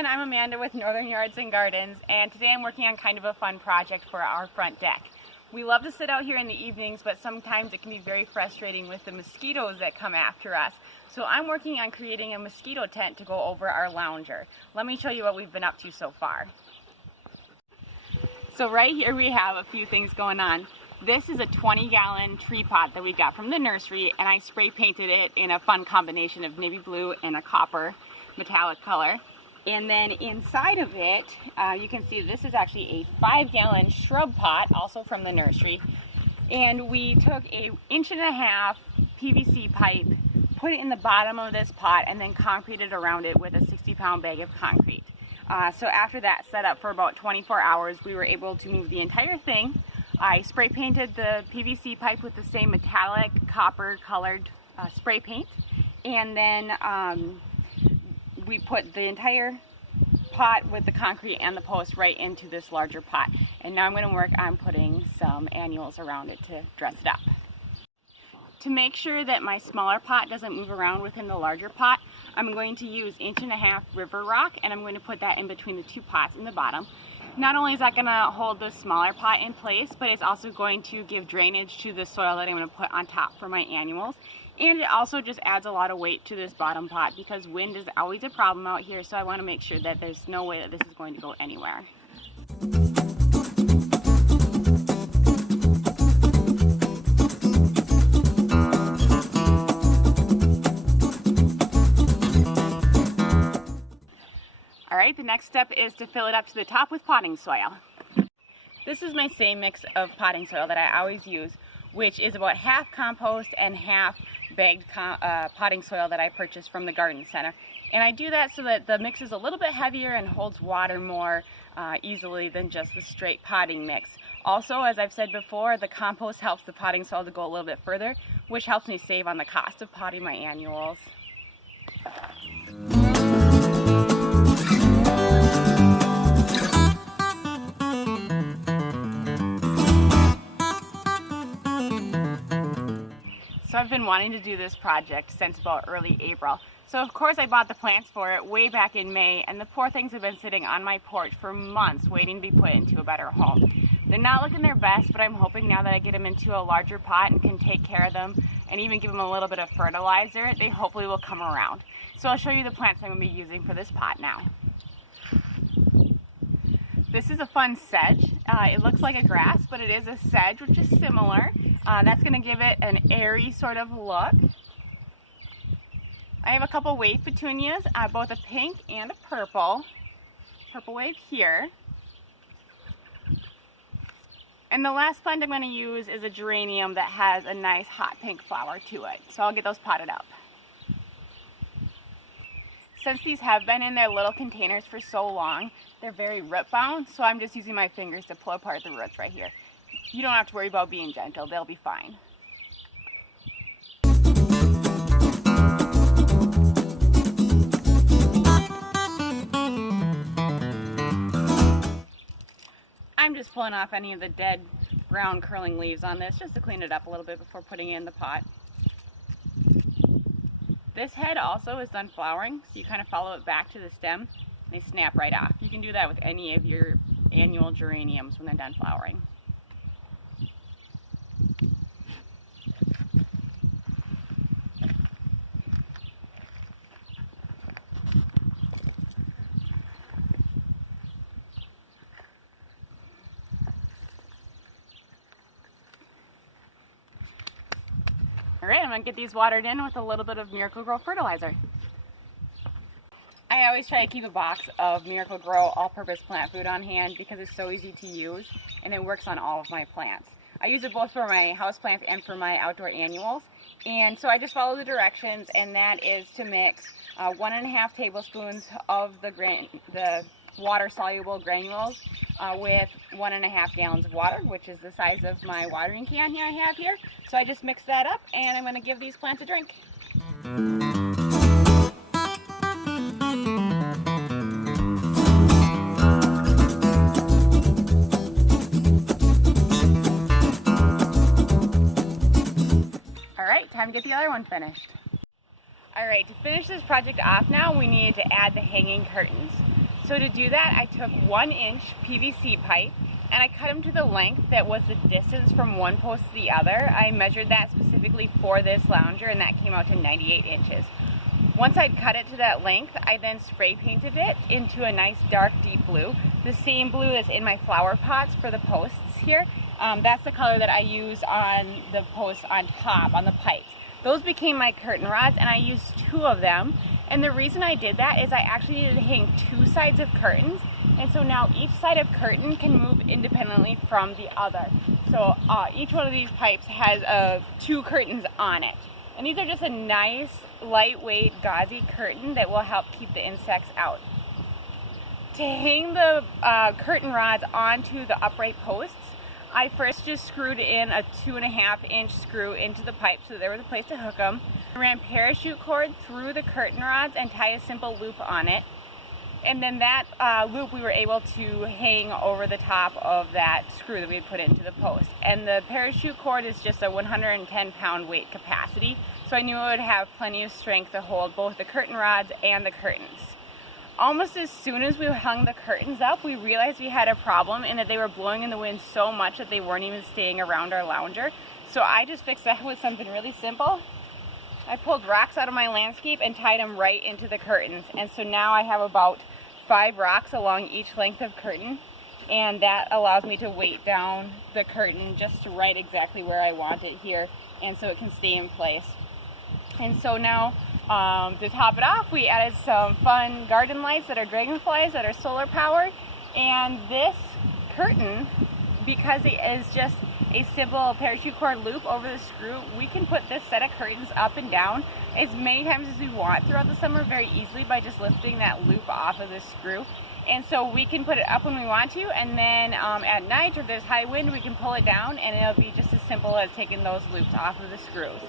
everyone, I'm Amanda with Northern Yards and Gardens, and today I'm working on kind of a fun project for our front deck. We love to sit out here in the evenings, but sometimes it can be very frustrating with the mosquitoes that come after us. So I'm working on creating a mosquito tent to go over our lounger. Let me show you what we've been up to so far. So right here we have a few things going on. This is a 20-gallon tree pot that we got from the nursery, and I spray painted it in a fun combination of navy blue and a copper metallic color. And then inside of it, you can see this is actually a 5-gallon shrub pot, also from the nursery. And we took a 1.5 inch PVC pipe, put it in the bottom of this pot, and then concreted around it with a 60-pound bag of concrete. So after that set up for about 24 hours, we were able to move the entire thing. I spray painted the PVC pipe with the same metallic copper colored spray paint. And then we put the entire pot with the concrete and the post right into this larger pot. And now I'm going to work on putting some annuals around it to dress it up. To make sure that my smaller pot doesn't move around within the larger pot, I'm going to use 1.5 inch river rock, and I'm going to put that in between the two pots in the bottom. Not only is that going to hold the smaller pot in place, but it's also going to give drainage to the soil that I'm going to put on top for my annuals. And it also just adds a lot of weight to this bottom pot because wind is always a problem out here, so I want to make sure that there's no way that this is going to go anywhere. Alright, the next step is to fill it up to the top with potting soil. This is my same mix of potting soil that I always use, which is about half compost and half bagged potting soil that I purchased from the garden center. And I do that so that the mix is a little bit heavier and holds water more easily than just the straight potting mix. Also, as I've said before, the compost helps the potting soil to go a little bit further, which helps me save on the cost of potting my annuals. So I've been wanting to do this project since about early April. So of course I bought the plants for it way back in May, and the poor things have been sitting on my porch for months waiting to be put into a better home. They're not looking their best, but I'm hoping now that I get them into a larger pot and can take care of them and even give them a little bit of fertilizer, they hopefully will come around. So I'll show you the plants I'm going to be using for this pot now. This is a fun sedge. It looks like a grass, but it is a sedge, which is similar. That's going to give it an airy sort of look. I have a couple wave petunias, both a pink and a purple. Purple wave here. And the last plant I'm going to use is a geranium that has a nice hot pink flower to it. So I'll get those potted up. Since these have been in their little containers for so long, they're very root bound, so I'm just using my fingers to pull apart the roots right here. You don't have to worry about being gentle, they'll be fine. I'm just pulling off any of the dead brown curling leaves on this just to clean it up a little bit before putting it in the pot. This head also is done flowering, so you kind of follow it back to the stem and they snap right off. You can do that with any of your annual geraniums when they're done flowering. Alright, I'm going to get these watered in with a little bit of Miracle-Gro fertilizer. I always try to keep a box of Miracle-Gro all-purpose plant food on hand because it's so easy to use and it works on all of my plants. I use it both for my houseplants and for my outdoor annuals. And so I just follow the directions, and that is to mix 1.5 tablespoons of the water-soluble granules with 1.5 gallons of water, which is the size of my watering can I have here. So I just mix that up, and I'm going to give these plants a drink. Alright, time to get the other one finished. Alright, to finish this project off now, we needed to add the hanging curtains. So to do that, I took 1-inch PVC pipe and I cut them to the length that was the distance from one post to the other. I measured that specifically for this lounger, and that came out to 98 inches. Once I'd cut it to that length, I then spray painted it into a nice dark deep blue, the same blue that's in my flower pots for the posts here. That's the color that I use on the posts on top, on the pipes. Those became my curtain rods, and I used 2 of them. And the reason I did that is I actually needed to hang 2 sides of curtains, and so now each side of curtain can move independently from the other. So each one of these pipes has 2 curtains on it. And these are just a nice, lightweight, gauzy curtain that will help keep the insects out. To hang the curtain rods onto the upright posts, I first just screwed in a 2.5-inch screw into the pipe so there was a place to hook them. I ran parachute cord through the curtain rods and tied a simple loop on it. And then that loop we were able to hang over the top of that screw that we had put into the post. And the parachute cord is just a 110-pound weight capacity, so I knew it would have plenty of strength to hold both the curtain rods and the curtains. Almost as soon as we hung the curtains up, we realized we had a problem in that they were blowing in the wind so much that they weren't even staying around our lounger. So I just fixed that with something really simple. I pulled rocks out of my landscape and tied them right into the curtains. And so now I have about 5 rocks along each length of curtain, and that allows me to weight down the curtain just right exactly where I want it here, and so it can stay in place. And so now, to top it off, we added some fun garden lights that are dragonflies that are solar powered. And this curtain, because it is just a simple parachute cord loop over the screw, we can put this set of curtains up and down as many times as we want throughout the summer very easily by just lifting that loop off of the screw. And so we can put it up when we want to, and then at night, or if there's high wind, we can pull it down, and it'll be just as simple as taking those loops off of the screws.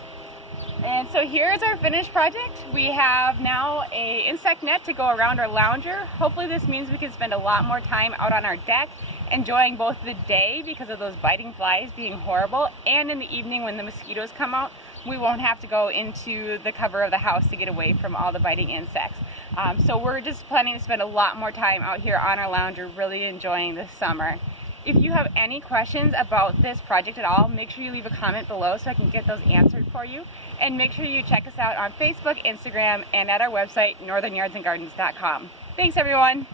And so here's our finished project. We have now an insect net to go around our lounger. Hopefully this means we can spend a lot more time out on our deck, enjoying both the day because of those biting flies being horrible, and in the evening when the mosquitoes come out, we won't have to go into the cover of the house to get away from all the biting insects. So we're just planning to spend a lot more time out here on our lounger, really enjoying this summer. If you have any questions about this project at all, make sure you leave a comment below so I can get those answered for you. And make sure you check us out on Facebook, Instagram, and at our website, northernyardsandgardens.com. Thanks, everyone.